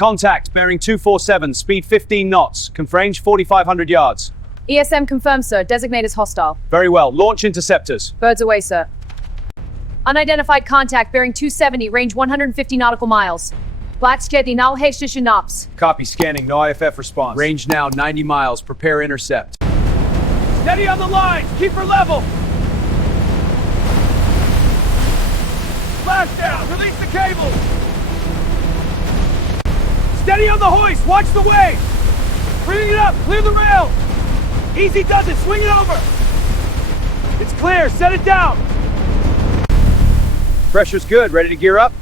Contact, bearing 247, speed 15 knots, range 4,500 yards. ESM confirmed, sir. Designate as hostile. Very well. Launch interceptors. Birds away, sir. Unidentified contact, bearing 270, range 150 nautical miles. Blacksketi now Haitian ops. Copy, scanning. No IFF response. Range now 90 miles. Prepare intercept. Steady on the line. Keep her level. Splashdown. Release the cables. Steady on the hoist. Watch the way. Bring it up. Clear the rail. Easy does it. Swing it over. It's clear. Set it down. Pressure's good. Ready to gear up?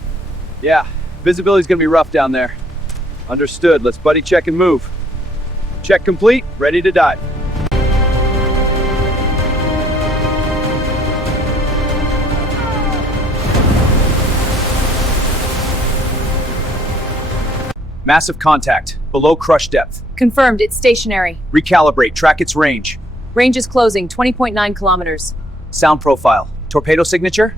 Yeah. Visibility's gonna be rough down there. Understood. Let's buddy check and move. Check complete. Ready to dive. Massive contact. Below crush depth. Confirmed. It's stationary. Recalibrate. Track its range. Range is closing. 20.9 kilometers. Sound profile. Torpedo signature?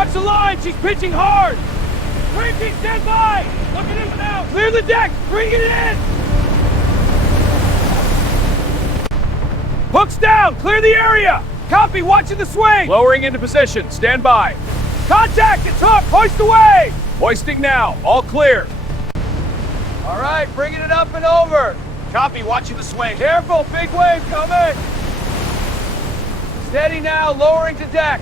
Watch the line, she's pitching hard! Green team, stand by! Looking in and out! Clear the deck! Bring it in! Hooks down! Clear the area! Copy, watching the swing! Lowering into position, stand by. Contact, it's hooked! Hoist away! Hoisting now, all clear. All right, bringing it up and over. Copy, watching the swing. Careful, big wave coming! Steady now, lowering to deck.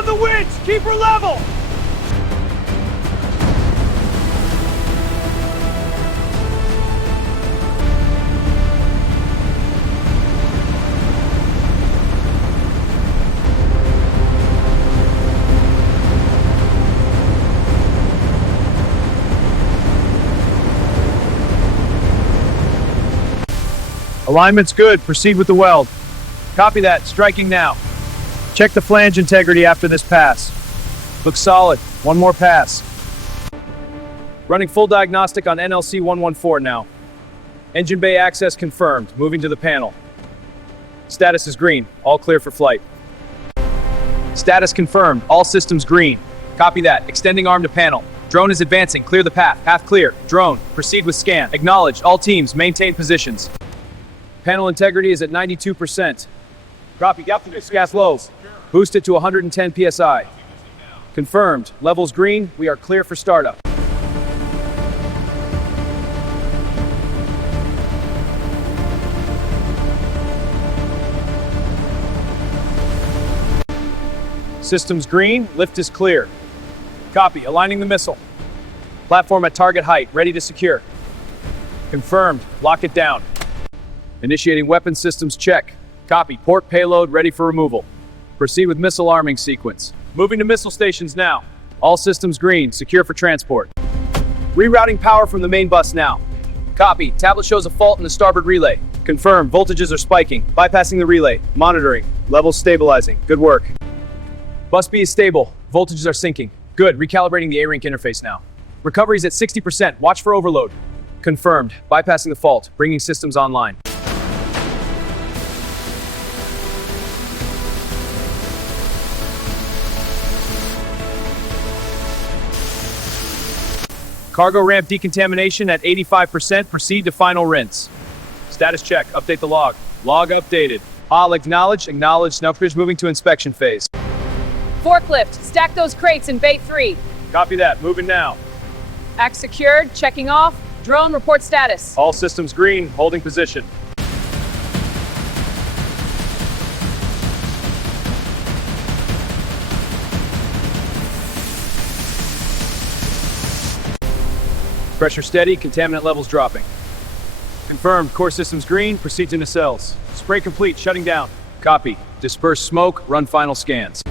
on the winch! Keep her level! Alignment's good. Proceed with the weld. Copy that. Striking now. Check the flange integrity after this pass. Looks solid. One more pass. Running full diagnostic on NLC 114 now. Engine bay access confirmed. Moving to the panel. Status is green. All clear for flight. Status confirmed. All systems green. Copy that. Extending arm to panel. Drone is advancing. Clear the path. Path clear. Drone. Proceed with scan. Acknowledged. All teams maintain positions. Panel integrity is at 92%. Copy. Gas low. Boost it to 110 psi. Confirmed. Levels green. We are clear for startup. Systems green. Lift is clear. Copy. Aligning the missile. Platform at target height. Ready to secure. Confirmed. Lock it down. Initiating weapon systems check. Copy. Port payload ready for removal. Proceed with missile arming sequence. Moving to missile stations now. All systems green. Secure for transport. Rerouting power from the main bus now. Copy. Tablet shows a fault in the starboard relay. Confirm. Voltages are spiking. Bypassing the relay. Monitoring. Levels stabilizing. Good work. Bus B is stable. Voltages are sinking. Good. Recalibrating the A-Rink interface now. Recovery is at 60%. Watch for overload. Confirmed. Bypassing the fault. Bringing systems online. Cargo ramp decontamination at 85%. Proceed to final rinse. Status check. Update the log. Log updated. HAL acknowledged. Acknowledged. Now crew's moving to inspection phase. Forklift, stack those crates in Bay 3. Copy that. Moving now. Act secured, checking off. Drone, report status. All systems green. Holding position. Pressure steady, contaminant levels dropping. Confirmed, core systems green, proceed to nacelles. Spray complete, shutting down. Copy. Disperse smoke, run final scans.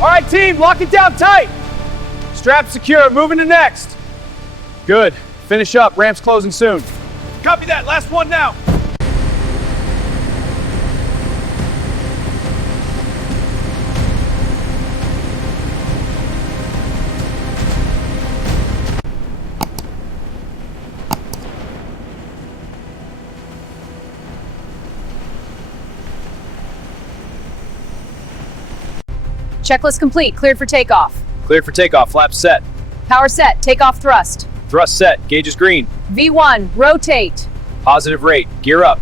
All right, team, lock it down tight. Strap secure, moving to next. Good. Finish up, ramp's closing soon. Copy that, last one now. Checklist complete, cleared for takeoff. Cleared for takeoff, flaps set. Power set, takeoff thrust. Thrust set, gauge is green. V1, rotate. Positive rate, gear up.